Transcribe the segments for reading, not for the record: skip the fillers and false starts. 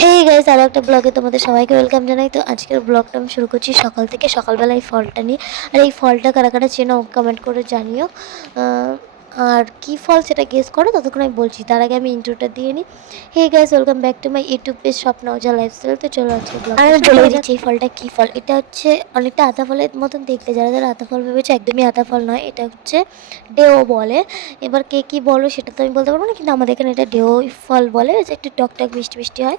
Hey guys, আরও একটা ব্লগে তোমাদের সবাইকে ওয়েলকাম জানাই। তো আজকের ব্লগটা আমি শুরু করছি সকাল থেকে। সকালবেলা এই ফলটা নিয়ে, আর এই ফলটা কারা কারা চেনো কমেন্ট করে জানিও। আর কি ফল সেটা গেস করো, ততক্ষণ আমি বলছি। তার আগে আমি ইন্ট্রোটা দিয়ে নিই। Hey guys, welcome back to my YouTube page Swapna Ojha lifestyle. তো চলো আজকে ব্লগ আমি বলে দিচ্ছি এই ফলটা কী ফল। এটা হচ্ছে অনেকটা আতা ফলের মতন দেখতে। যারা যারা আতা ফল ভেবেছে, একদমই আতা ফল নয়, এটা হচ্ছে ডেও বলে। এবার কে কী বলো সেটা তো আমি বলতে পারবো না, কিন্তু আমাদের এখানে এটা ডেও ফল বলে। যে একটু টকটক মিষ্টি মিষ্টি হয়,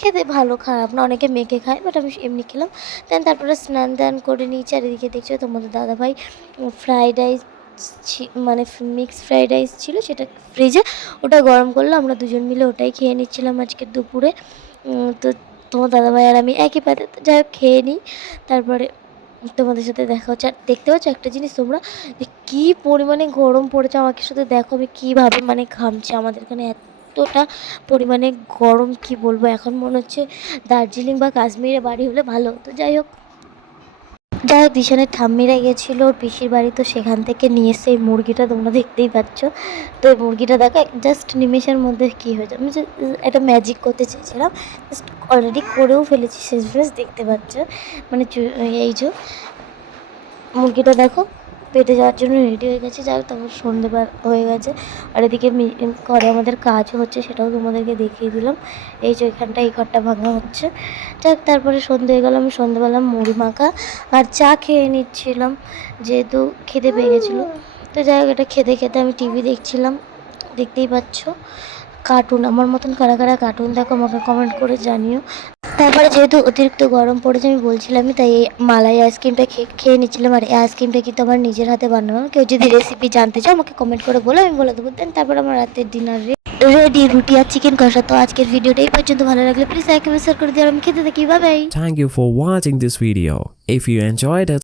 খেতে ভালো, খারাপ না। অনেকে মেখে খায়, বাট আমি এমনি খেলাম। দেন তারপরে স্নান দান করে নিয়েছি। আর এদিকে দেখছো তোমাদের দাদাভাই ফ্রাইড রাইস, মানে মিক্স ফ্রাইড রাইস ছিল, সেটা ফ্রিজে, ওটা গরম করলো। আমরা দুজন মিলে ওটাই খেয়ে নিচ্ছিলাম আজকে দুপুরে। তো তোমার দাদাভাই আর আমি একই পাতে, তো যাই হোক খেয়ে নিই। তারপরে তোমাদের সাথে দেখা হচ্ছে। আর দেখতে পাচ্ছ একটা জিনিস তোমরা, যে কী পরিমাণে গরম পড়েছে, আমাকে সাথে দেখো আমি কীভাবে মানে ঘামছি। আমাদের এখানে এতটা পরিমাণে গরম, কি বলবো। এখন মনে হচ্ছে দার্জিলিং বা কাশ্মীরে বাড়ি হলে ভালো হতো। যাই হোক দিশানের ঠাম্মিরা গেছিলো ওর পিসির বাড়ি, তো সেখান থেকে নিয়ে এসে এই মুরগিটা তোমরা দেখতেই পাচ্ছ। তো এই মুরগিটা দেখো জাস্ট নিমেষের মধ্যে কী হয়েছে। আমি একটা ম্যাজিক করতে চেয়েছিলাম, জাস্ট অলরেডি করেও ফেলেছি। শেষ দেখতে পাচ্ছ, মানে এই যে মুরগিটা দেখো পেটে যাওয়ার জন্য রেডি হয়ে গেছে। যাই হোক তারপর সন্ধেবার হয়ে গেছে। আর এদিকে ঘরে আমাদের কাজও হচ্ছে, সেটাও তোমাদেরকে দেখিয়ে দিলাম। এই যে এখানটা, এই ঘরটা ভাঙা হচ্ছে। যাই হোক তারপরে সন্ধে হয়ে গেল। আমি সন্ধেবেলা মুড়ি মাখা আর চা খেয়ে নিচ্ছিলাম, যেহেতু খেতে পেয়ে গেছিলো। তো যাই হোক এটা খেতে খেতে আমি টিভি দেখছিলাম, দেখতেই পাচ্ছ। কার্টুন, আমার মতন কারা কারা কার্টুন দেখো আমাকে কমেন্ট করে জানিও। তারপরে যেহেতু অতিরিক্ত গরম পড়েছে, আমি বলছিলামই, তাই এই মালাই আইসক্রিমটা খেয়ে নিচ্ছিলাম। আর এই আইসক্রিমটা কিন্তু আমার নিজের হাতে বানানো। কেউ যদি রেসিপি জানতে চাও আমাকে কমেন্ট করে বলো, আমি বলে দেবো। দেন তারপর আমার রাতের ডিনার রেডি, রুটি আর চিকেন কষা। তো আজকের ভিডিওটা এই পর্যন্ত। ভালো লাগলে প্লিজ লাইক এবং শেয়ার করে দিও। আমি খেতে থাকি। Bye bye. Thank you for watching this video. If you enjoyed it,